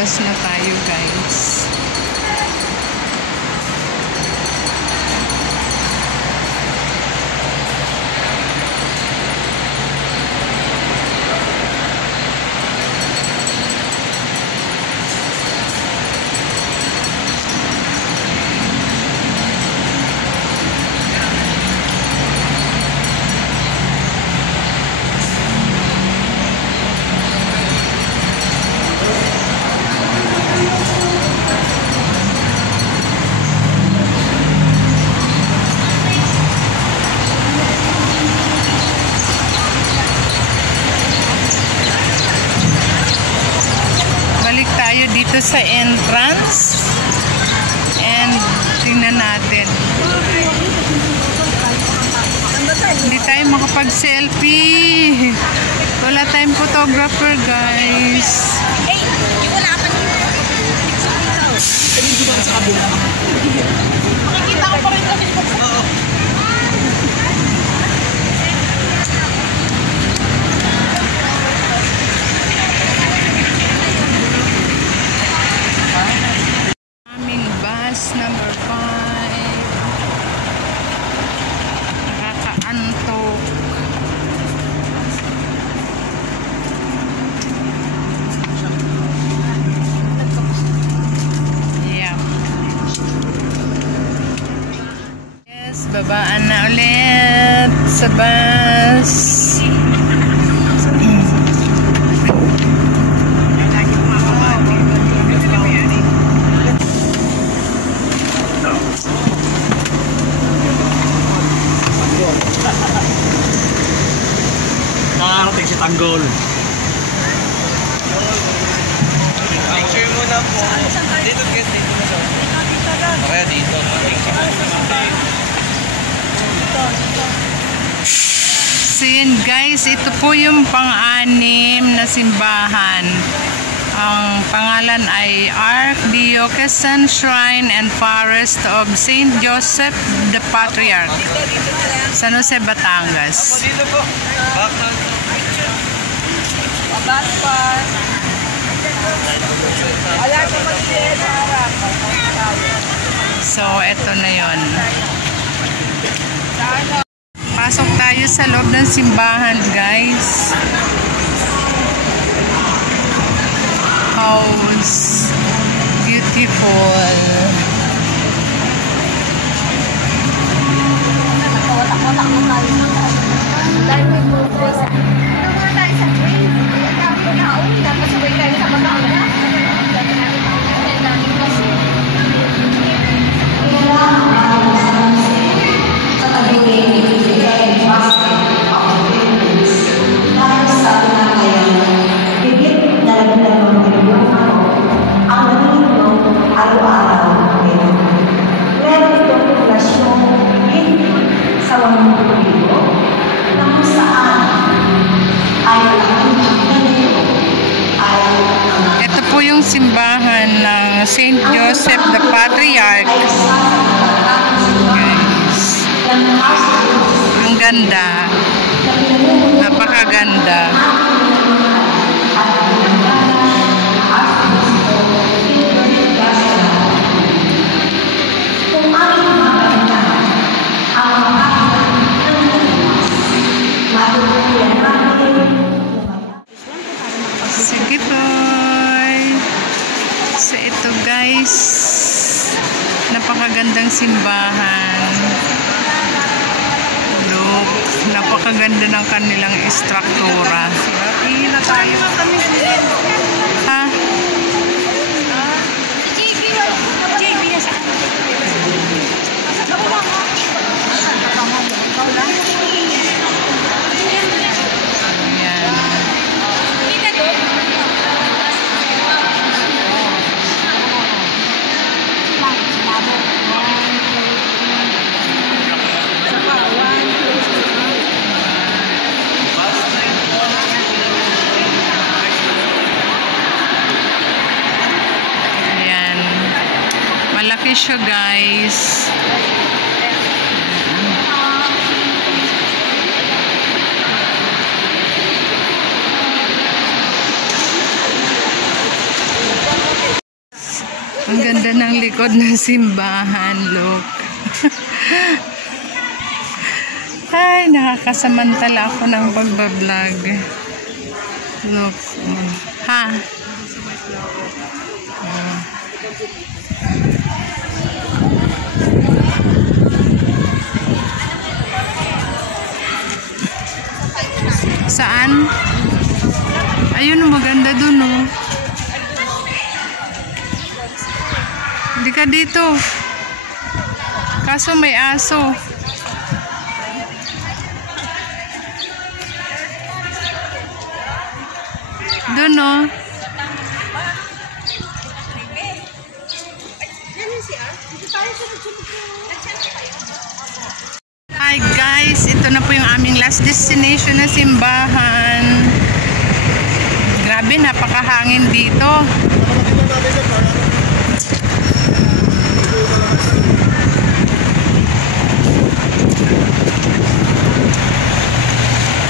Lalabas na tayo, guys. Dito sa entrance and tingnan natin, hindi tayo makapag-selfie, wala tayong photographer, guys. Makikita ko pa rin kasi. Number 5. Nakakaantok. Yeah. Yes, babaan na ulit sa bus. Nakarating si Tanggol. Picture mo na po. Dito guys, dito na daw. Kaya dito. So yun, guys, ito po yung pang-anim na simbahan. Ang pangalan ay Archdiocesan Shrine and Forest of Saint Joseph the Patriarch, San Jose, Batangas. Dito po. Back pa. Wala ko mag-share sa harap. So, ito na yun. Pasok tayo sa loob ng simbahan, guys. House. Beautiful. Watak-watak mo tayo. Dahil may buhay sa... Ano mga tayo sa train? Dapat sabay tayo sa Batangas. Dati namin ang daming kasi. Sa tabi-tabi, ibigay ang basket of opinions. Dahil sa ating ngayon, bigit na nagdalawang milyon ako ang nanginginom araw-araw ngayon. Meron itong populasyon hindi sa 1,000,000 na kung saan ay ito po yung simbahan ng Saint Joseph the Patriarch. Guys, ang ganda, napakaganda. Sige po. So ito, guys, napakagandang simbahan. Look, napakaganda ng kanilang istruktura. Ihin na tayo. Ha? JB na sa malaki siya, guys. Ang ganda ng likod ng simbahan, look. Ay, nakakasamantala ako ng pagbablog. Look. Ha? Saan? Ayun, maganda dun, oh. Hindi ka dito. Kaso may aso. Dun, oh. Hi guys, ito na po yung aming last destination na simbahan. Grabe, napakahangin dito.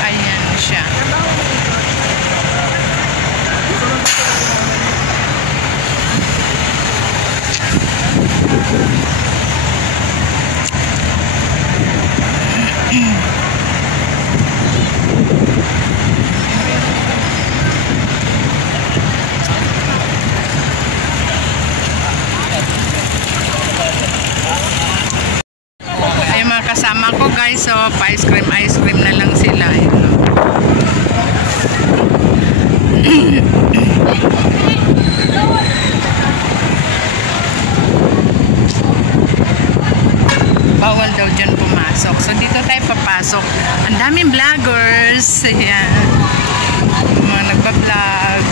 Ayan siya. Ay, mga kasama ko guys, so ice cream na lang sila. Bawal daw dyan pumasok. So dito tayo papasok. Ang daming vloggers. Ayan. Mga nagpa-vlog.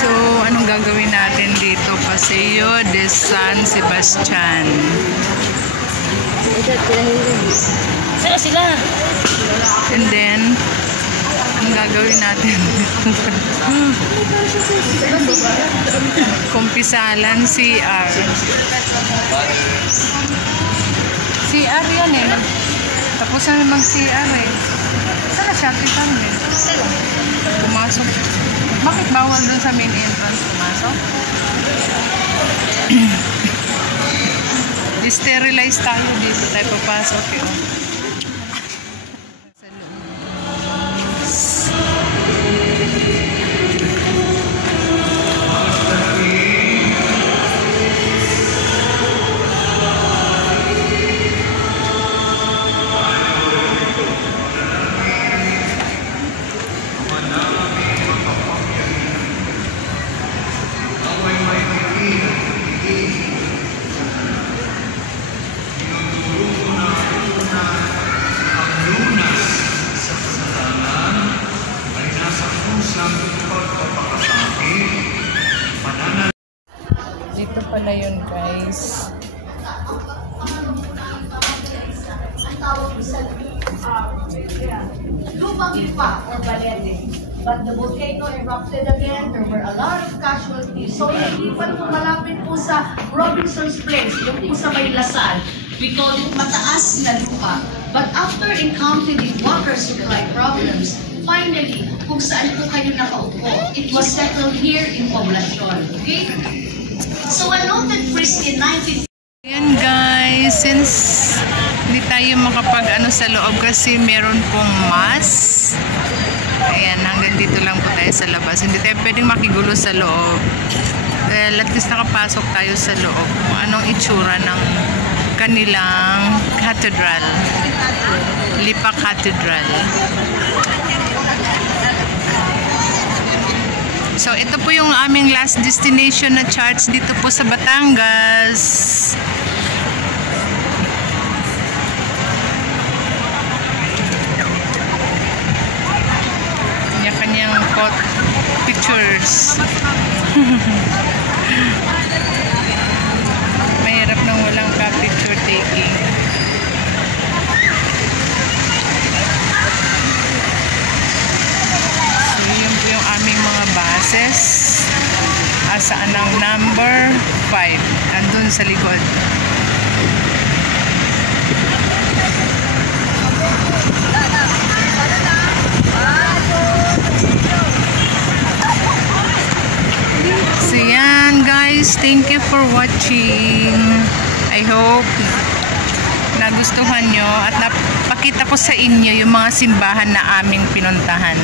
So, anong gagawin natin dito? Paseo de San Sebastian. Sila. And then, anong gagawin natin? Kumpisalan, CR. CR yan eh. Tapos na mag-CR eh. Saan na siya? Kita mo eh. Pumasok. Bakit bawal dun sa main entrance pumasok? Sterilize tayo dito. Tayo papasok yun. Dito pala yun guys. Lubang Lipa or Balete. But the volcano erupted again. There were a lot of casualties. So, nilipan po malapit po sa Robinson's Place, yung po sa may Lasal. We call it mataas na lupa. But after encountering water supply problems, finally, kung saan po kayo nakaupo, it was settled here in Poblacion. Okay? So, a noted priest in 19... Ayan guys, since hindi tayo makapag-ano sa loob kasi meron pong mass. Ayan, hanggang dito lang po tayo sa labas. Hindi tayo pwedeng makigulo sa loob. Well, at least nakapasok tayo sa loob. Kung anong itsura ng kanilang cathedral. Lipa Cathedral. So, ito po yung aming last destination na church dito po sa Batangas. Kanya-kanyang pictures. Mahirap nang walang ka-picture taking. Aming mga buses. Saan ang number 5? Andun sa likod. So yan guys, thank you for watching. I hope nagustuhan nyo at napakita ko sa inyo yung mga simbahan na aming pinuntahan.